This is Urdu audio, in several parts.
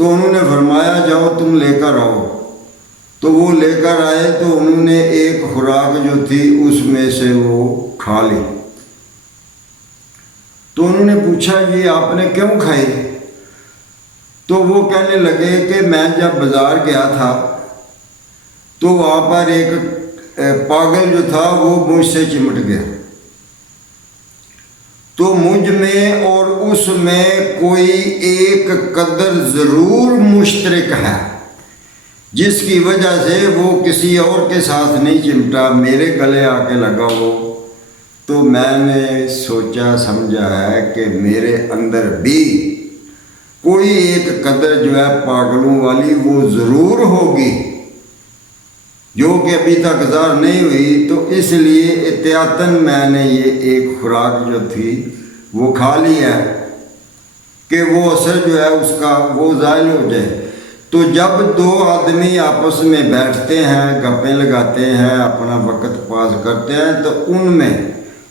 تو انہوں نے فرمایا جاؤ تم لے کر آؤ۔ تو وہ لے کر آئے تو انہوں نے ایک خوراک جو تھی اس میں سے وہ کھا لی۔ تو انہوں نے پوچھا یہ آپ نے کیوں کھائی؟ تو وہ کہنے لگے کہ میں جب بازار گیا تھا تو وہاں پر ایک پاگل جو تھا وہ مجھ سے چمٹ گیا، تو مجھ میں اور اس میں کوئی ایک قدر ضرور مشترک ہے جس کی وجہ سے وہ کسی اور کے ساتھ نہیں چمٹا، میرے گلے آ کے لگا وہ۔ تو میں نے سوچا سمجھا ہے کہ میرے اندر بھی کوئی ایک قدر جو ہے پاگلوں والی وہ ضرور ہوگی جو کہ ابھی تک ظاہر نہیں ہوئی، تو اس لیے احتیاطاً میں نے یہ ایک خوراک جو تھی وہ کھا لی ہے کہ وہ اثر جو ہے اس کا وہ زائل ہو جائے۔ تو جب دو آدمی آپس میں بیٹھتے ہیں، گپیں لگاتے ہیں، اپنا وقت پاس کرتے ہیں، تو ان میں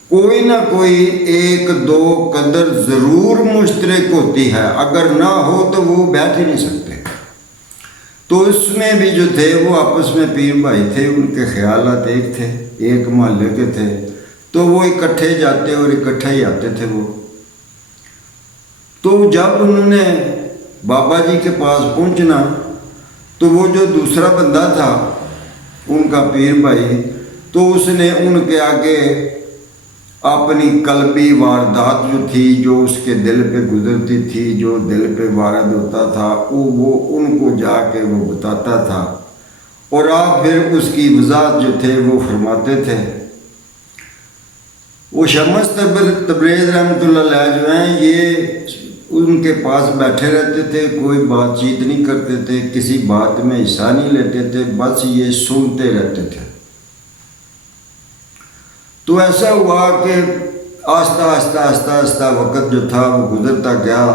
کوئی نہ کوئی ایک دو قدر ضرور مشترک ہوتی ہے، اگر نہ ہو تو وہ بیٹھ ہی نہیں سکتے۔ تو اس میں بھی جو تھے وہ آپس میں پیر بھائی تھے، ان کے خیالات ایک تھے، ایک محلے کے تھے، تو وہ اکٹھے جاتے اور اکٹھے ہی آتے تھے وہ۔ تو جب انہوں نے بابا جی کے پاس پہنچنا تو وہ جو دوسرا بندہ تھا ان کا پیر بھائی، تو اس نے ان کے آگے اپنی قلبی واردات جو تھی، جو اس کے دل پہ گزرتی تھی، جو دل پہ وارد ہوتا تھا، وہ ان کو جا کے وہ بتاتا تھا، اور آپ پھر اس کی وضاحت جو تھے وہ فرماتے تھے۔ وہ شمس تبریز رحمۃ اللہ علیہ جو ہیں یہ ان کے پاس بیٹھے رہتے تھے، کوئی بات چیت نہیں کرتے تھے، کسی بات میں حصہ نہیں لیتے تھے، بس یہ سنتے رہتے تھے۔ تو ایسا ہوا کہ آہستہ آہستہ آہستہ آہستہ وقت جو تھا وہ گزرتا گیا۔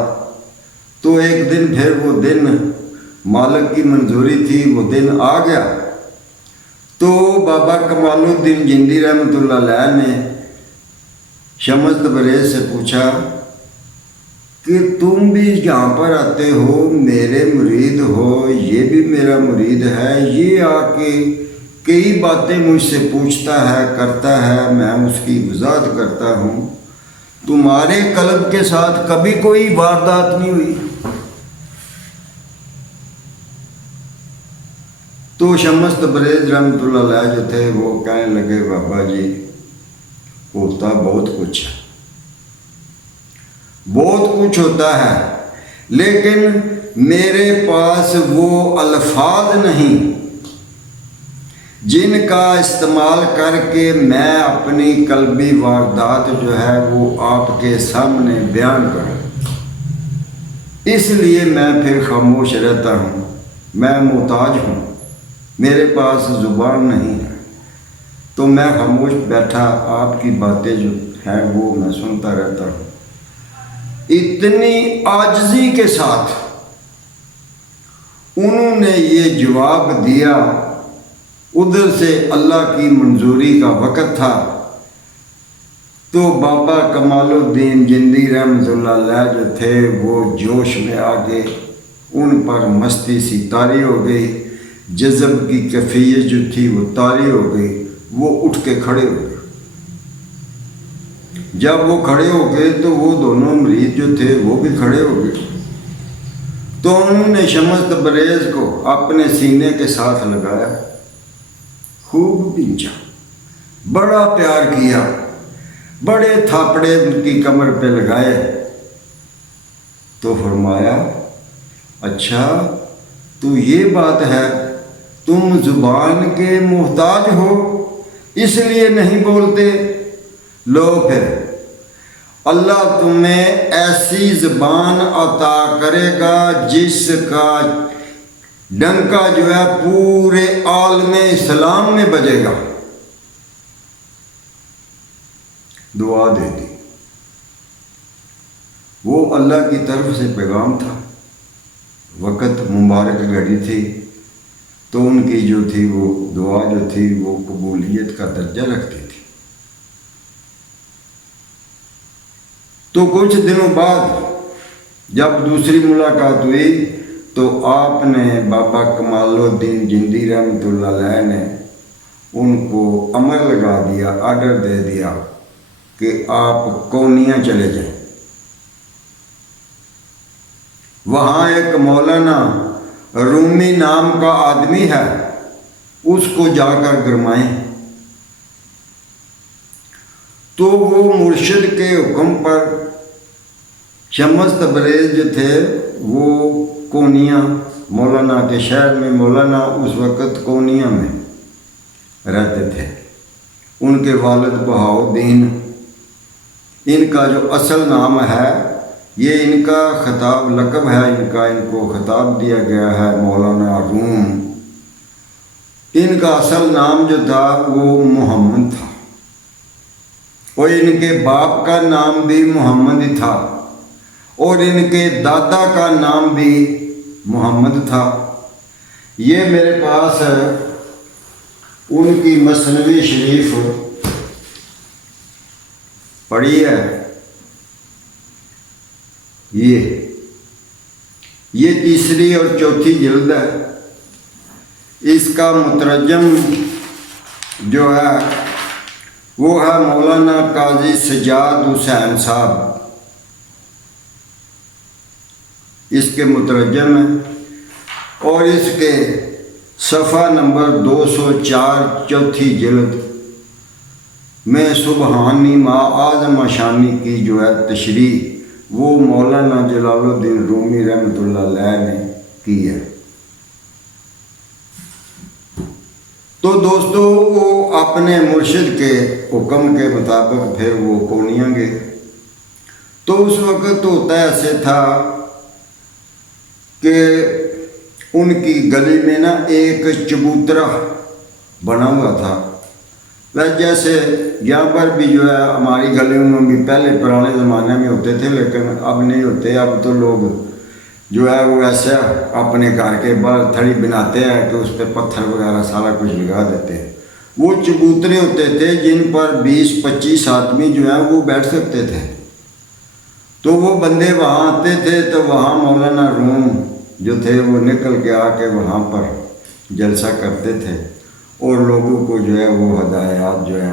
تو ایک دن پھر وہ دن مالک کی منظوری تھی، وہ دن آ گیا۔ تو بابا کمال الدین جندی رحمۃ اللہ علیہ نے شمس تبریز سے پوچھا کہ تم بھی یہاں پر آتے ہو، میرے مرید ہو، یہ بھی میرا مرید ہے، یہ آ کے کئی باتیں مجھ سے پوچھتا ہے، کرتا ہے، میں اس کی وضاحت کرتا ہوں، تمہارے قلب کے ساتھ کبھی کوئی واردات نہیں ہوئی؟ تو شمس تبریز رحمۃ اللہ علیہ جو تھے وہ کہنے لگے بابا جی ہوتا بہت کچھ ہے، بہت کچھ ہوتا ہے، لیکن میرے پاس وہ الفاظ نہیں جن کا استعمال کر کے میں اپنی قلبی واردات جو ہے وہ آپ کے سامنے بیان کروں، اس لیے میں پھر خاموش رہتا ہوں، میں محتاج ہوں، میرے پاس زبان نہیں ہے، تو میں خاموش بیٹھا آپ کی باتیں جو ہیں وہ میں سنتا رہتا ہوں۔ اتنی عاجزی کے ساتھ انہوں نے یہ جواب دیا۔ ادھر سے اللہ کی منظوری کا وقت تھا، تو بابا کمال الدین جندی رحمۃ اللہ علیہ جو تھے وہ جوش میں آ گئے، ان پر مستی سی طاری ہو گئی، جذب کی کیفیت جو تھی وہ طاری ہو گئی، وہ اٹھ کے کھڑے ہو گئے۔ جب وہ کھڑے ہو گئے تو وہ دونوں مرید جو تھے وہ بھی کھڑے ہو گئے۔ تو انہوں نے شمس تبریز کو اپنے سینے کے ساتھ لگایا، خوب پینچا، بڑا پیار کیا، بڑے تھاپڑے ان کی کمر پہ لگائے، تو فرمایا اچھا تو یہ بات ہے، تم زبان کے محتاج ہو اس لیے نہیں بولتے، لو پھر اللہ تمہیں ایسی زبان عطا کرے گا جس کا ڈنکا جو ہے پورے عالم اسلام میں بجے گا۔ دعا دے دی، وہ اللہ کی طرف سے پیغام تھا، وقت مبارک گھڑی تھی، تو ان کی جو تھی وہ دعا جو تھی وہ قبولیت کا درجہ رکھتی تھی۔ تو کچھ دنوں بعد جب دوسری ملاقات ہوئی تو آپ نے بابا کمال الدین جندی رحمۃ اللہ علیہ نے ان کو امر لگا دیا، آرڈر دے دیا کہ آپ کونیا چلے جائیں۔ وہاں ایک مولانا رومی نام کا آدمی ہے، اس کو جا کر گرمائیں۔ تو وہ مرشد کے حکم پر شمس تبریز جو تھے وہ کونیا، مولانا کے شہر میں، مولانا اس وقت کونیا میں رہتے تھے۔ ان کے والد بہاؤالدین، ان کا جو اصل نام ہے، یہ ان کا خطاب لقب ہے، ان کو خطاب دیا گیا ہے مولانا روم۔ ان کا اصل نام جو تھا وہ محمد تھا، اور ان کے باپ کا نام بھی محمد ہی تھا، اور ان کے دادا کا نام بھی محمد تھا۔ یہ میرے پاس ان کی مثنوی شریف پڑھی ہے، یہ تیسری اور چوتھی جلد ہے۔ اس کا مترجم جو ہے وہ ہے مولانا قاضی سجاد حسین صاحب، اس کے مترجم ہیں، اور اس کے صفحہ نمبر 204 چوتھی جلد میں سبحانی ما اعظم شانی کی جو ہے تشریح وہ مولانا جلال الدین رومی رحمۃ اللہ علیہ نے کی ہے۔ تو دوستو وہ اپنے مرشد کے حکم کے مطابق پھر وہ کونیا گئے۔ تو اس وقت ہوتا ایسے تھا کہ ان کی گلی میں نا ایک چبوترا بنا ہوا تھا، جیسے یہاں پر بھی جو ہے ہماری گلیوں میں بھی پہلے پرانے زمانے میں ہوتے تھے، لیکن اب نہیں ہوتے۔ اب تو لوگ جو ہے وہ ایسا اپنے گھر کے باہر تھڑی بناتے ہیں کہ اس پہ پتھر وغیرہ سارا کچھ لگا دیتے ہیں۔ وہ چبوترے ہوتے تھے جن پر 20-25 آدمی جو ہیں وہ بیٹھ سکتے تھے۔ تو وہ بندے وہاں آتے تھے تو وہاں مولانا روم جو تھے وہ نکل کے آ کے وہاں پر جلسہ کرتے تھے، اور لوگوں کو جو ہے وہ ہدایات جو ہے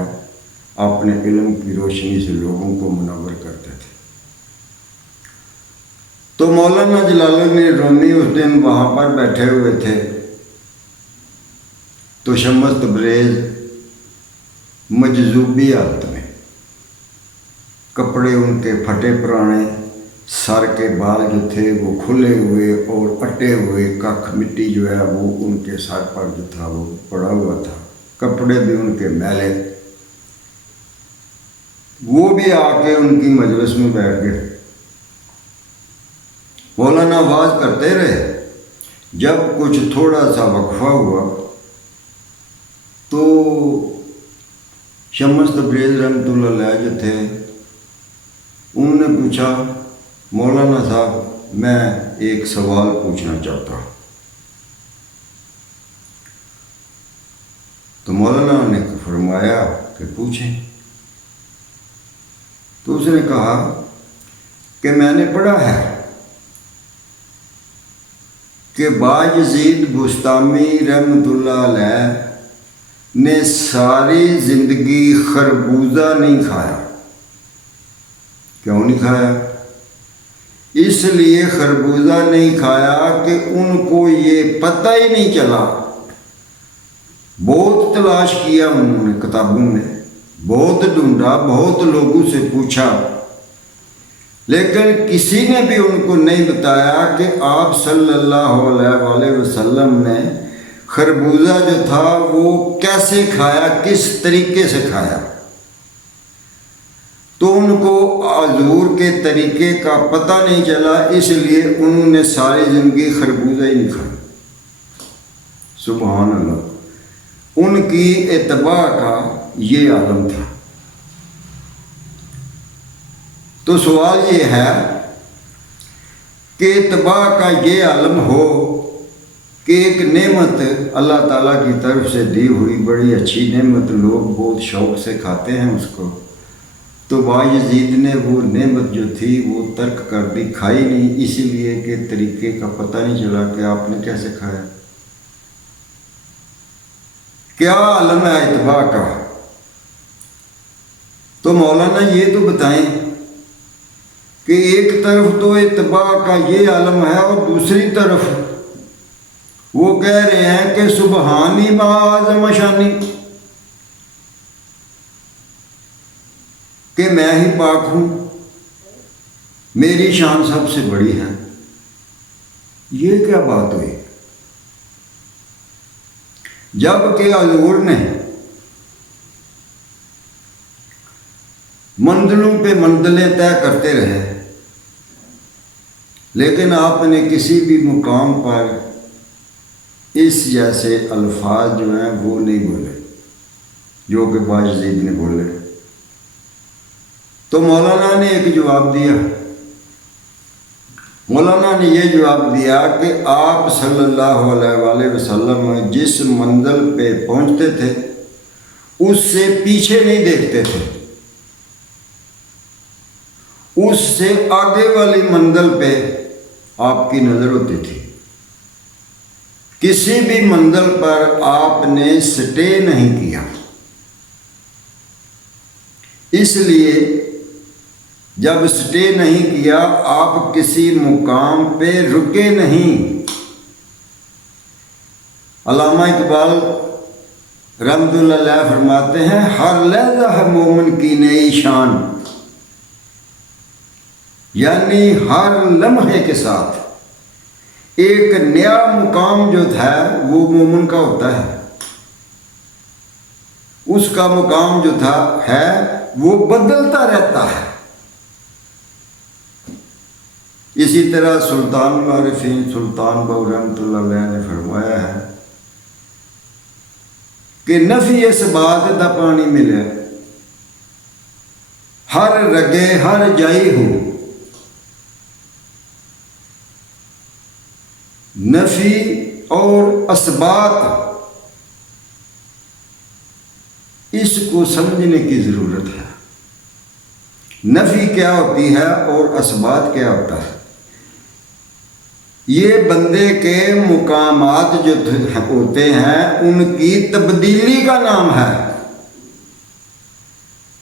اپنے علم کی روشنی سے لوگوں کو منور کرتے تھے۔ تو مولانا جلال الدین رومی اس دن وہاں پر بیٹھے ہوئے تھے، تو شمس تبریز مجذوبی حالت میں، کپڑے ان کے پھٹے پرانے، سر کے بال جو تھے وہ کھلے ہوئے اور پٹے ہوئے، ککھ مٹی جو ہے وہ ان کے سر پر جو تھا وہ پڑا ہوا تھا، کپڑے بھی ان کے میلے۔ وہ بھی آ کے ان کی مجلس میں بیٹھ گئے۔ مولانا آواز کرتے رہے۔ جب کچھ تھوڑا سا وقفہ ہوا تو شمس تبریز رحمۃ اللہ علیہ جو تھے انہوں نے پوچھا، مولانا صاحب میں ایک سوال پوچھنا چاہتا ہوں۔ تو مولانا نے فرمایا کہ پوچھیں۔ تو اس نے کہا کہ میں نے پڑھا ہے کہ باجزید بستامی رحمۃ اللہ علیہ نے ساری زندگی خربوزہ نہیں کھایا۔ کیوں نہیں کھایا؟ اس لیے خربوزہ نہیں کھایا کہ ان کو یہ پتہ ہی نہیں چلا۔ بہت تلاش کیا انہوں نے، کتابوں میں بہت ڈھونڈا، بہت لوگوں سے پوچھا، لیکن کسی نے بھی ان کو نہیں بتایا کہ آپ صلی اللہ علیہ وآلہ وسلم نے خربوزہ جو تھا وہ کیسے کھایا، کس طریقے سے کھایا۔ تو ان کو حضور کے طریقے کا پتہ نہیں چلا، اس لیے انہوں نے ساری زندگی خربوزہ ہی نہیں کھایا۔ سبحان اللہ، ان کی اتباع کا یہ عالم تھا۔ تو سوال یہ ہے کہ اتباع کا یہ عالم ہو کہ ایک نعمت اللہ تعالیٰ کی طرف سے دی ہوئی بڑی اچھی نعمت، لوگ بہت شوق سے کھاتے ہیں اس کو، تو بایزید نے وہ نعمت جو تھی وہ ترک کر دی، کھائی نہیں، اسی لیے کہ طریقے کا پتہ نہیں چلا کہ آپ نے کیسے کھایا۔ کیا عالم ہے اتباع کا؟ تو مولانا یہ تو بتائیں کہ ایک طرف تو اتباع کا یہ عالم ہے اور دوسری طرف وہ کہہ رہے ہیں کہ سبحانی باعظم شانی، کہ میں ہی پاک ہوں، میری شان سب سے بڑی ہے۔ یہ کیا بات ہوئی؟ جب کہ حضور نے منزلوں پہ منزلیں طے کرتے رہے، لیکن آپ نے کسی بھی مقام پر اس جیسے الفاظ جو ہیں وہ نہیں بولے جو کہ بایزید نے بولے۔ تو مولانا نے ایک جواب دیا، مولانا نے یہ جواب دیا کہ آپ صلی اللہ علیہ وآلہ وسلم جس منزل پہ پہنچتے تھے اس سے پیچھے نہیں دیکھتے تھے، اس سے آگے والی منزل پہ آپ کی نظر ہوتی تھی۔ کسی بھی منزل پر آپ نے سٹے نہیں کیا، اس لیے جب سٹے نہیں کیا آپ کسی مقام پہ رکے نہیں۔ علامہ اقبال رحمۃ اللہ علیہ فرماتے ہیں ہر لحظہ ہے مومن کی نئی شان، یعنی ہر لمحے کے ساتھ ایک نیا مقام جو تھا وہ مومن کا ہوتا ہے، اس کا مقام جو تھا ہے وہ بدلتا رہتا ہے۔ اسی طرح سلطان العارفین سلطان بہو رحمۃ اللہ علیہ نے فرمایا ہے کہ نفی اس بات دا پانی ملے، ہر رگے ہر جائی ہو، نفی اور اثبات اس کو سمجھنے کی ضرورت ہے۔ نفی کیا ہوتی ہے اور اثبات کیا ہوتا ہے؟ یہ بندے کے مقامات جو ہوتے ہیں ان کی تبدیلی کا نام ہے۔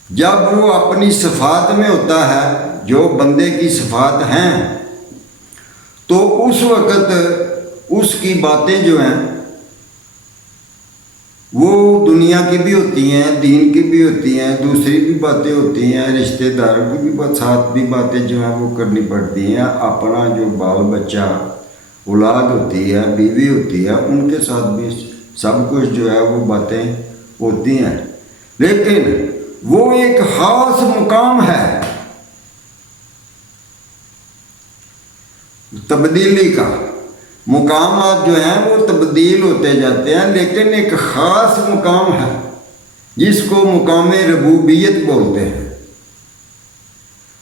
جب وہ اپنی صفات میں ہوتا ہے جو بندے کی صفات ہیں تو اس وقت اس کی باتیں جو ہیں وہ دنیا کی بھی ہوتی ہیں، دین کی بھی ہوتی ہیں، دوسری بھی باتیں ہوتی ہیں، رشتہ داروں کی بھی ساتھ بھی باتیں جو ہیں وہ کرنی پڑتی ہیں، اپنا جو بال بچہ اولاد ہوتی ہے، بیوی ہوتی ہے، ان کے ساتھ بھی سب کچھ جو ہے وہ باتیں ہوتی ہیں، لیکن وہ ایک خاص مقام ہے تبدیلی کا۔ مقامات جو ہیں وہ تبدیل ہوتے جاتے ہیں، لیکن ایک خاص مقام ہے جس کو مقام ربوبیت بولتے ہیں۔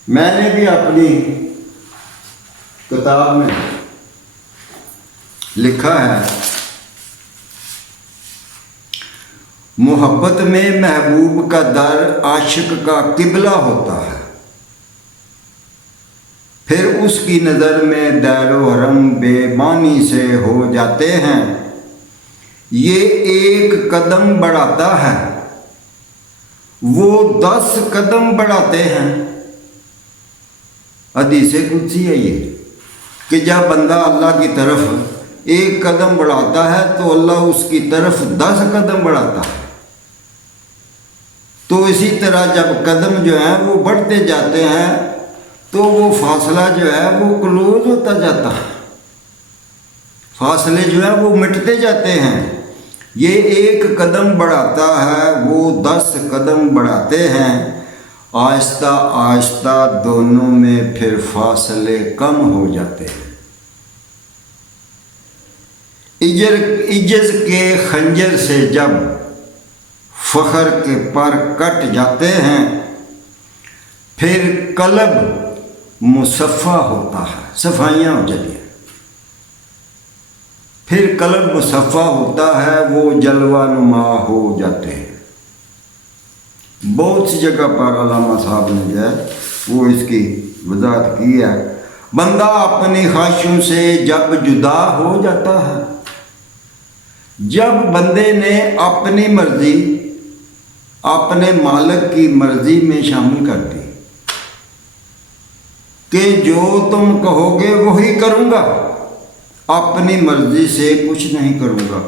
میں نے بھی اپنی کتاب میں لکھا ہے محبت میں محبوب کا در عاشق کا قبلہ ہوتا ہے، پھر اس کی نظر میں دیر و حرم بے معنی سے ہو جاتے ہیں، یہ ایک قدم بڑھاتا ہے وہ 10 قدم بڑھاتے ہیں۔ حدیث قدسی ہے یہ کہ جب بندہ اللہ کی طرف ایک قدم بڑھاتا ہے تو اللہ اس کی طرف 10 قدم بڑھاتا ہے۔ تو اسی طرح جب قدم جو ہیں وہ بڑھتے جاتے ہیں تو وہ فاصلہ جو ہے وہ کلوز ہوتا جاتا ہے، فاصلے جو ہیں وہ مٹتے جاتے ہیں۔ یہ ایک قدم بڑھاتا ہے وہ 10 قدم بڑھاتے ہیں، آہستہ آہستہ دونوں میں پھر فاصلے کم ہو جاتے ہیں۔ عجز کے خنجر سے جب فخر کے پر کٹ جاتے ہیں، پھر قلب مصفا ہوتا ہے، صفائیاں ہو جاتی ہیں، پھر قلب مصفا ہوتا ہے، وہ جلوہ نما ہو جاتے ہیں۔ بہت سی جگہ پر علامہ صاحب نے جو ہے وہ اس کی وضاحت کی ہے۔ بندہ اپنی خواہشوں سے جب جدا ہو جاتا ہے، جب بندے نے اپنی مرضی اپنے مالک کی مرضی میں شامل کر دی کہ جو تم کہو گے وہی کروں گا، اپنی مرضی سے کچھ نہیں کروں گا،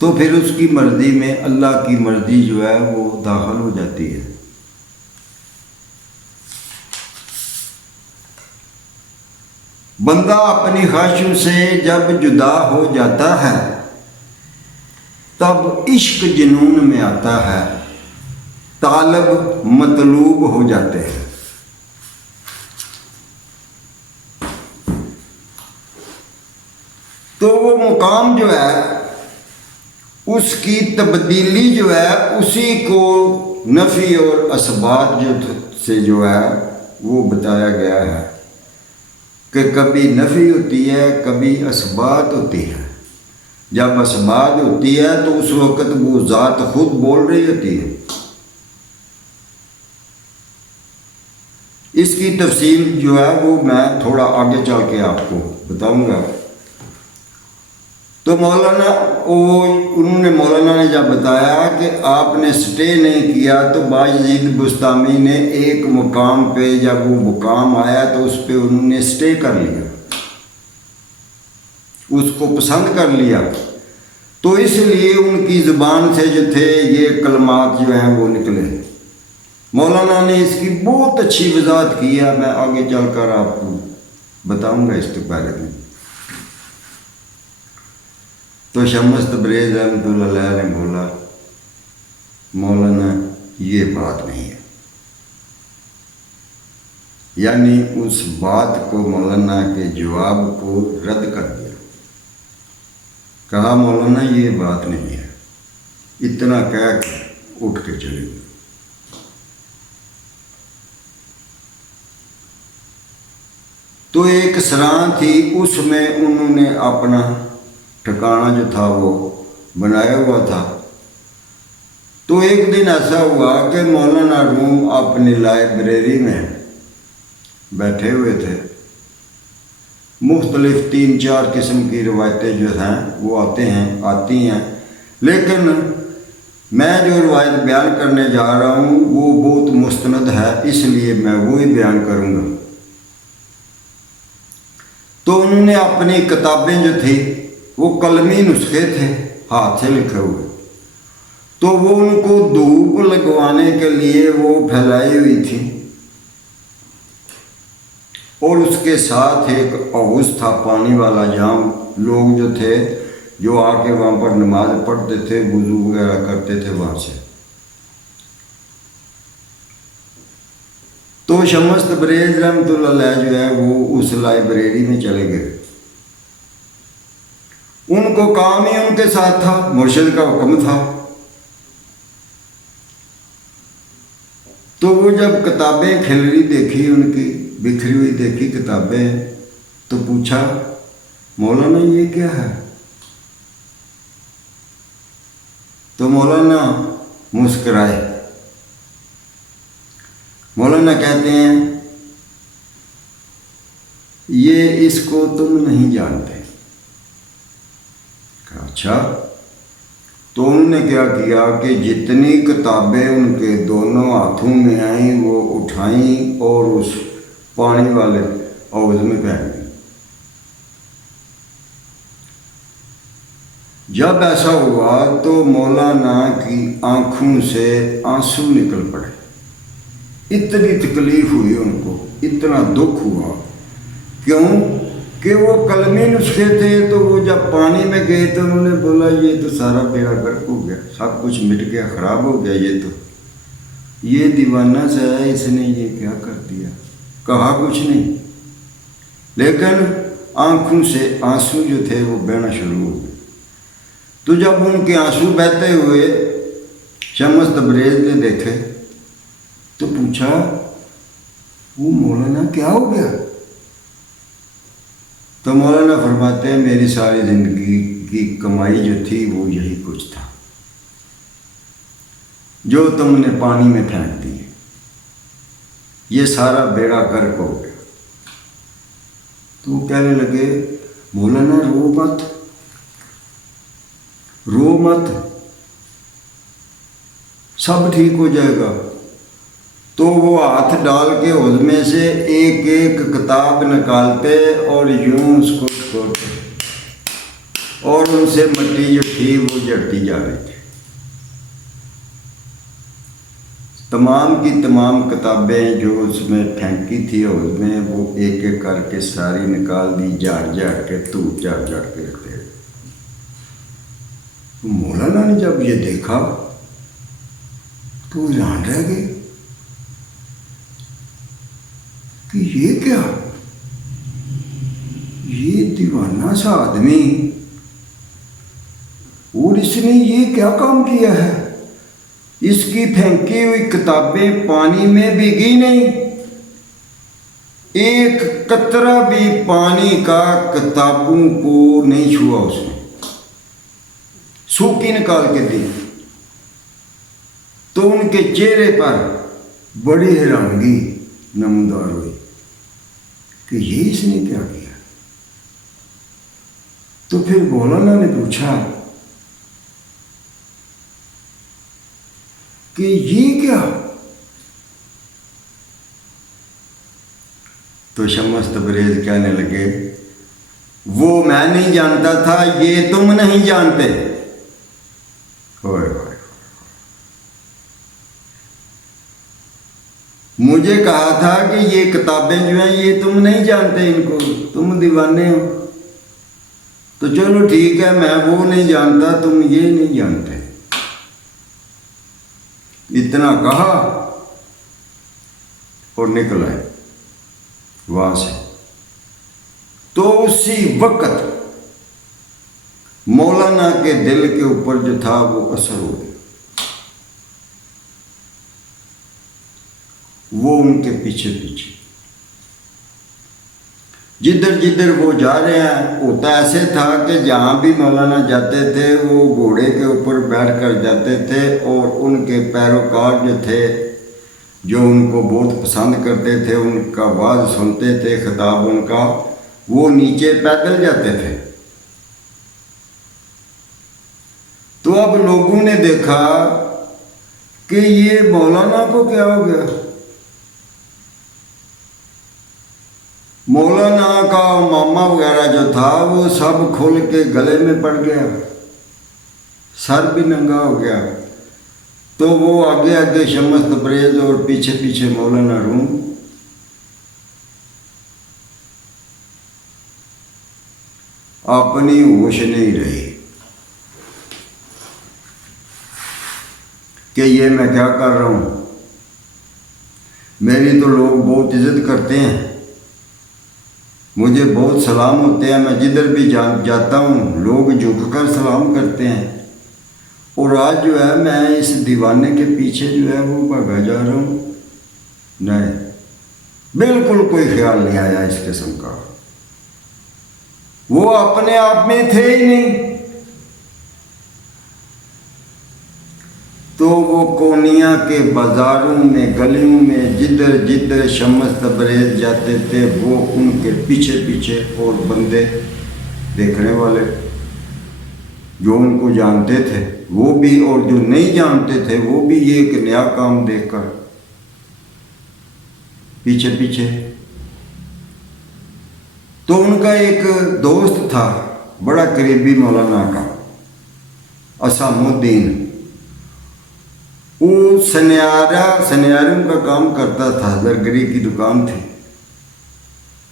تو پھر اس کی مرضی میں اللہ کی مرضی جو ہے وہ داخل ہو جاتی ہے۔ بندہ اپنی خواہشوں سے جب جدا ہو جاتا ہے تب عشق جنون میں آتا ہے، طالب مطلوب ہو جاتے ہیں۔ تو وہ مقام جو ہے اس کی تبدیلی جو ہے اسی کو نفی اور اثبات سے جو ہے وہ بتایا گیا ہے کہ کبھی نفی ہوتی ہے، کبھی اثبات ہوتی ہے۔ جب اثبات ہوتی ہے تو اس وقت وہ ذات خود بول رہی ہوتی ہے۔ اس کی تفصیل جو ہے وہ میں تھوڑا آگے چل کے آپ کو بتاؤں گا۔ تو انہوں نے جب بتایا کہ آپ نے سٹے نہیں کیا تو باجید بستامی نے ایک مقام پہ جب وہ مقام آیا تو اس پہ انہوں نے سٹے کر لیا، اس کو پسند کر لیا، تو اس لیے ان کی زبان سے جو تھے یہ کلمات جو ہیں وہ نکلے۔ مولانا نے اس کی بہت اچھی وضاحت کی ہے، میں آگے چل کر آپ کو بتاؤں گا اس کے بارے میں۔ تو شمس تبریز رحمۃ اللہ علیہ نے بولا مولانا یہ بات نہیں ہے، یعنی اس بات کو مولانا کے جواب کو رد کر دیا، کہا مولانا یہ بات نہیں ہے، اتنا کہہ کے اٹھ کے چلے گئے۔ تو ایک سران تھی، اس میں انہوں نے اپنا ٹھکانہ جو تھا وہ بنایا ہوا تھا۔ تو ایک دن ایسا ہوا کہ مولانا روم اپنی لائبریری میں بیٹھے ہوئے تھے، مختلف 3-4 قسم کی روایتیں جو ہیں وہ آتی ہیں، لیکن میں جو روایت بیان کرنے جا رہا ہوں وہ بہت مستند ہے، اس لیے میں وہی بیان کروں گا۔ تو انہوں نے اپنی کتابیں جو تھی وہ قلمی نسخے تھے، ہاتھ سے لکھے ہوئے، تو وہ ان کو دھوپ لگوانے کے لیے وہ پھیلائی ہوئی تھی، اور اس کے ساتھ ایک حوض تھا پانی والا، جہاں لوگ جو تھے جو آ کے وہاں پر نماز پڑھتے تھے، وضو وغیرہ کرتے تھے وہاں سے۔ تو شمس تبریز رحمۃ اللہ علیہ جو ہے وہ اس لائبریری میں چلے گئے، ان کو کام ہی ان کے ساتھ تھا، مرشد کا حکم تھا۔ تو وہ جب کتابیں کھلری دیکھی، ان کی بکھری ہوئی دیکھی کتابیں، تو پوچھا مولانا یہ کیا ہے؟ تو مولانا مسکرائے۔ مولانا کہتے ہیں یہ اس کو تم نہیں جانتے۔ اچھا، تو انہوں نے کیا کیا کہ جتنی کتابیں ان کے دونوں ہاتھوں میں آئیں وہ اٹھائیں اور اس پانی والے حوض میں پھینک دیں۔ جب ایسا ہوا تو مولانا کی آنکھوں سے آنسو نکل پڑے، اتنی تکلیف ہوئی ان کو، اتنا دکھ ہوا۔ کیوں کہ وہ قلمی نسخے تھے، تو وہ جب پانی میں گئے تو انہوں نے بولا یہ تو سارا بیڑا غرق ہو گیا، سب کچھ مٹ گیا، خراب ہو گیا، یہ دیوانہ سا ہے، اس نے یہ کیا کر دیا؟ کہا کچھ نہیں، لیکن آنکھوں سے آنسو جو تھے وہ بہنا شروع ہو گئے۔ تو جب ان کے آنسو بہتے ہوئے شمس تبریز نے دیکھے تو پوچھا وہ مولانا کیا ہو گیا؟ تو مولانا فرماتے ہیں میری ساری زندگی کی کمائی جو تھی وہ یہی کچھ تھا، جو تم نے پانی میں پھینک دی، یہ سارا بیڑا غرق ہو گیا۔ تو وہ کہنے لگے مولانا رو مت، سب ٹھیک ہو جائے گا۔ تو وہ ہاتھ ڈال کے حوض میں سے ایک ایک کتاب نکالتے اور یوں اس کو چھوڑتے، اور ان سے مٹی جو تھی وہ جھڑتی جا رہی تھی۔ تمام کی تمام کتابیں جو اس میں پھینکی تھی حوض میں، وہ ایک ایک کر کے ساری نکال دی، جھاڑ کے دھوپ جھاڑ کے رکھتے۔ مولانا نے جب یہ دیکھا تو حیران رہ گئے کہ یہ کیا، یہ دیوانہ سا آدمی، اور اس نے یہ کیا کام کیا ہے؟ اس کی پھینکی ہوئی کتابیں پانی میں بھیگی نہیں، ایک قطرہ بھی پانی کا کتابوں کو نہیں چھوا، اس نے سوکھی نکال کے دی۔ تو ان کے چہرے پر بڑی حیرانگی نمودار ہوئی کہ یہ اس نے کیا کیا۔ تو پھر مولانا نے پوچھا کہ یہ کیا؟ تو شمس تبریز کہنے لگے وہ میں نہیں جانتا تھا، یہ تم نہیں جانتے۔ ہوئے مجھے کہا تھا کہ یہ کتابیں جو ہیں یہ تم نہیں جانتے، ان کو تم دیوانے ہو۔ تو چلو ٹھیک ہے، میں وہ نہیں جانتا، تم یہ نہیں جانتے۔ اتنا کہا اور نکل آئے وہاں سے۔ تو اسی وقت مولانا کے دل کے اوپر جو تھا وہ اثر ہو گیا، وہ ان کے پیچھے جدھر جدھر وہ جا رہے ہیں، ہوتا ایسے تھا کہ جہاں بھی مولانا جاتے تھے وہ گھوڑے کے اوپر بیٹھ کر جاتے تھے، اور ان کے پیروکار جو تھے جو ان کو بہت پسند کرتے تھے، ان کا واعظ سنتے تھے، خطاب ان کا، وہ نیچے پیدل جاتے تھے۔ تو اب لوگوں نے دیکھا کہ یہ مولانا کو کیا ہو گیا، مولانا کا ماما وغیرہ جو تھا وہ سب کھل کے گلے میں پڑ گیا، سر بھی ننگا ہو گیا۔ تو وہ آگے آگے شمس تبریز اور پیچھے پیچھے مولانا روم۔ اپنی ہوش نہیں رہی کہ یہ میں کیا کر رہا ہوں، میری تو لوگ بہت عزت کرتے ہیں، مجھے بہت سلام ہوتے ہیں، میں جدھر بھی جاتا ہوں لوگ جھک کر سلام کرتے ہیں، اور آج جو ہے میں اس دیوانے کے پیچھے جو ہے وہ بھاگا جا رہا ہوں۔ نہیں، بالکل کوئی خیال نہیں آیا اس قسم کا، وہ اپنے آپ میں تھے ہی نہیں۔ تو وہ کونیا کے بازاروں میں، گلیوں میں، جدھر جدھر شمس تبریز جاتے تھے وہ ان کے پیچھے پیچھے، اور بندے دیکھنے والے جو ان کو جانتے تھے وہ بھی، اور جو نہیں جانتے تھے وہ بھی، یہ ایک نیا کام دیکھ کر پیچھے پیچھے۔ تو ان کا ایک دوست تھا بڑا قریبی مولانا کا، اسام الدین، وہ سنیاروں کا کام کرتا تھا، زرگری کی دکان تھی۔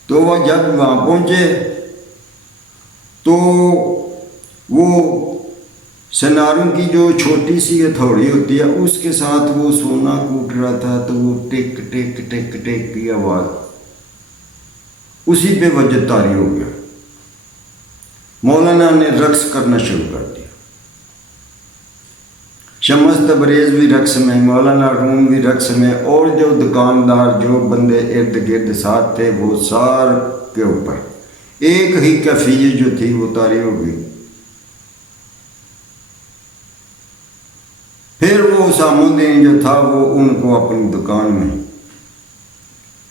تو وہ جب وہاں پہنچے تو وہ سناروں کی جو چھوٹی سی ہتھوڑی ہوتی ہے اس کے ساتھ وہ سونا کوٹ رہا تھا، تو وہ ٹک ٹک ٹک ٹک کی آواز اسی پہ وجد طاری ہو گیا۔ مولانا نے رقص کرنا شروع کر دیا، شمس تبریز بھی رقص میں، مولانا روم بھی رقص میں، اور جو دکاندار جو بندے ارد گرد ساتھ تھے وہ سار کے اوپر ایک ہی کیفیت جو تھی وہ طاری ہو گئی۔ پھر وہ حسام جو تھا وہ ان کو اپنی دکان میں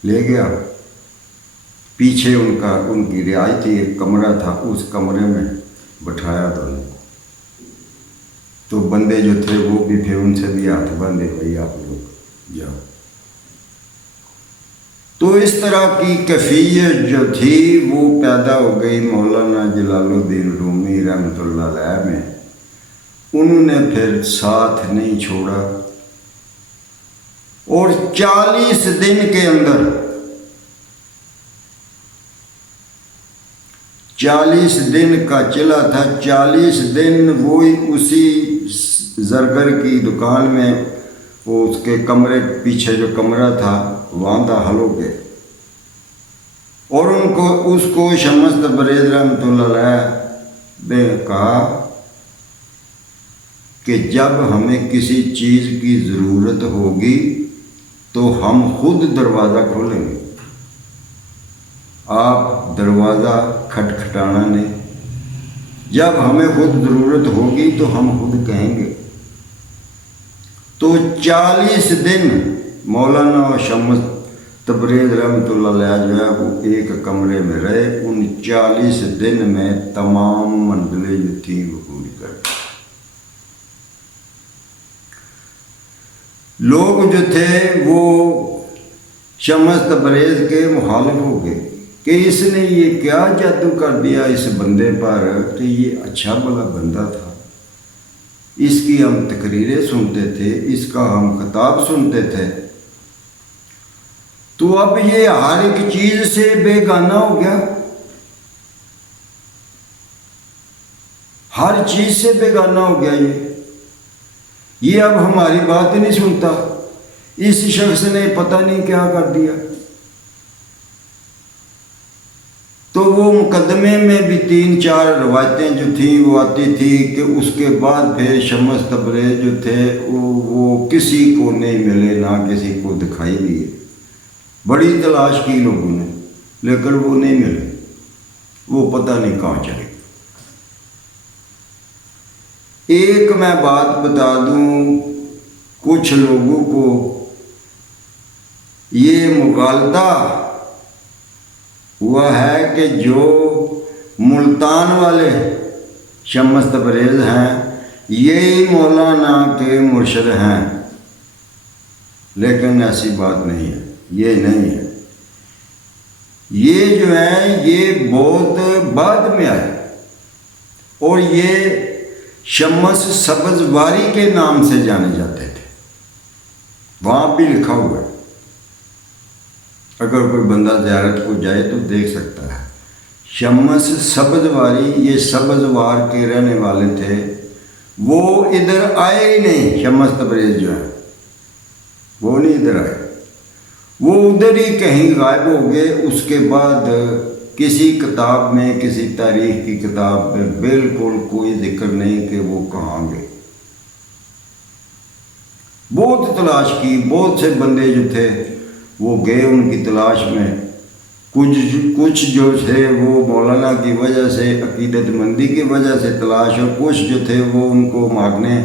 لے گیا، پیچھے ان کی رعایتی ایک کمرہ تھا، اس کمرے میں بٹھایا دونوں کو۔ تو بندے جو تھے وہ بھی پھر ان سے بھی ہاتھ باندھے، بھائی آپ لوگ جاؤ۔ تو اس طرح کی کیفیت جو تھی وہ پیدا ہو گئی مولانا جلال الدین رومی رحمۃ اللہ علیہ میں۔ انہوں نے پھر ساتھ نہیں چھوڑا، اور 40 دن کے اندر 40 دن کا چلا تھا، 40 دن وہی اسی زرگر کی دکان میں، وہ اس کے کمرے پیچھے جو کمرہ تھا وہاں داخل ہو گئے، اور اس کو شمس تبریز رحمۃ اللہ علیہ نے کہا کہ جب ہمیں کسی چیز کی ضرورت ہوگی تو ہم خود دروازہ کھولیں گے، آپ دروازہ کھٹکھٹانا نہیں، جب ہمیں خود ضرورت ہوگی تو ہم خود کہیں گے۔ تو 40 دن مولانا شمس تبریز رحمۃ اللہ علیہ جو ہے وہ ایک کمرے میں رہے۔ ان 40 دن میں تمام منزلیں جو تھیں وہ پوری کر دی۔ لوگ جو تھے وہ شمس تبریز کے مخالف ہو گئے کہ اس نے یہ کیا جادو کر دیا اس بندے پر، کہ یہ اچھا بھلا بندہ تھا، اس کی ہم تقریریں سنتے تھے، اس کا ہم خطاب سنتے تھے، تو اب یہ ہر ایک چیز سے بیگانہ ہو گیا، ہر چیز سے بیگانہ ہو گیا، یہ اب ہماری بات نہیں سنتا، اس شخص نے پتہ نہیں کیا کر دیا۔ تو وہ مقدمے میں بھی 3-4 روایتیں جو تھیں وہ آتی تھی کہ اس کے بعد پھر شمس تبریز جو تھے وہ کسی کو نہیں ملے، نہ کسی کو دکھائی دیے، بڑی تلاش کی لوگوں نے، لیکن وہ نہیں ملے، وہ پتہ نہیں کہاں چلے۔ ایک میں بات بتا دوں، کچھ لوگوں کو یہ مغالطہ ہوا ہے کہ جو ملتان والے شمس تبریز ہیں یہی مولانا کے مرشد ہیں، لیکن ایسی بات نہیں ہے، یہ نہیں ہے، یہ جو ہے یہ بہت بعد میں آئے، اور یہ شمس سبز واری کے نام سے جانے جاتے تھے، وہاں بھی لکھا ہوا ہے، اگر کوئی بندہ زیارت کو جائے تو دیکھ سکتا ہے۔ شمس سبز واری، یہ سبز وار کے رہنے والے تھے، وہ ادھر آئے ہی نہیں، شمس تبریز جو ہے وہ نہیں ادھر آئے، وہ ادھر ہی کہیں غائب ہو گئے۔ اس کے بعد کسی کتاب میں، کسی تاریخ کی کتاب میں بالکل کوئی ذکر نہیں کہ وہ کہاں گئے۔ بہت تلاش کی، بہت سے بندے جو تھے وہ گئے ان کی تلاش میں، کچھ جو تھے وہ مولانا کی وجہ سے، عقیدت مندی کی وجہ سے تلاش، اور کچھ جو تھے وہ ان کو مارنے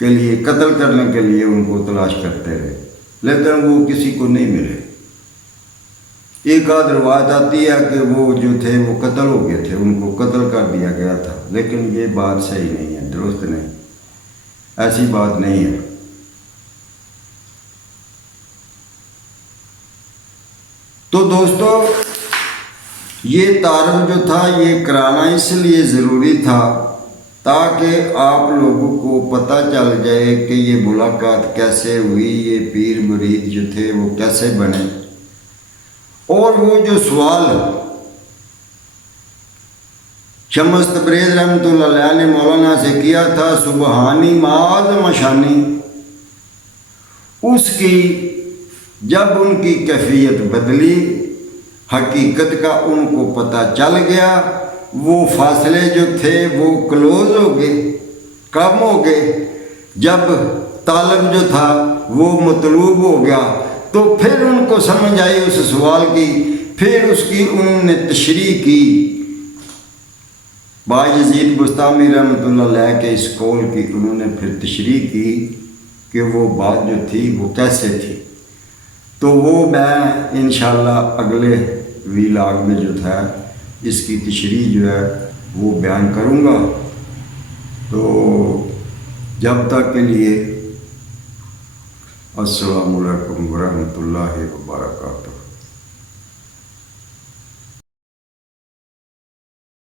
کے لیے، قتل کرنے کے لیے ان کو تلاش کرتے رہے، لیکن وہ کسی کو نہیں ملے۔ ایک آدھ روایت آتی ہے کہ وہ جو تھے وہ قتل ہو گئے تھے، ان کو قتل کر دیا گیا تھا، لیکن یہ بات صحیح نہیں ہے، درست نہیں، ایسی بات نہیں ہے۔ تو دوستو یہ تعارف جو تھا یہ کرانا اس لیے ضروری تھا تاکہ آپ لوگوں کو پتہ چل جائے کہ یہ ملاقات کیسے ہوئی، یہ پیر مرید جو تھے وہ کیسے بنے۔ اور وہ جو سوال شمس تبریز رحمۃ اللہ علیہ نے مولانا سے کیا تھا، سبحانی معاذ شانی، اس کی جب ان کی کیفیت بدلی، حقیقت کا ان کو پتہ چل گیا، وہ فاصلے جو تھے وہ کلوز ہو گئے، کم ہو گئے۔ جب طالب جو تھا وہ مطلوب ہو گیا تو پھر ان کو سمجھ آئی اس سوال کی، پھر اس کی انہوں نے تشریح کی بایزید بستامی رحمۃ اللہ علیہ کے اس قول کی انہوں نے پھر تشریح کی کہ وہ بات جو تھی وہ کیسے تھی، تو وہ میں انشاءاللہ اگلے ویلاگ میں جو تھا اس کی تشریح جو ہے وہ بیان کروں گا۔ تو جب تک کے لیے السلام علیکم ورحمۃ اللہ وبرکاتہ۔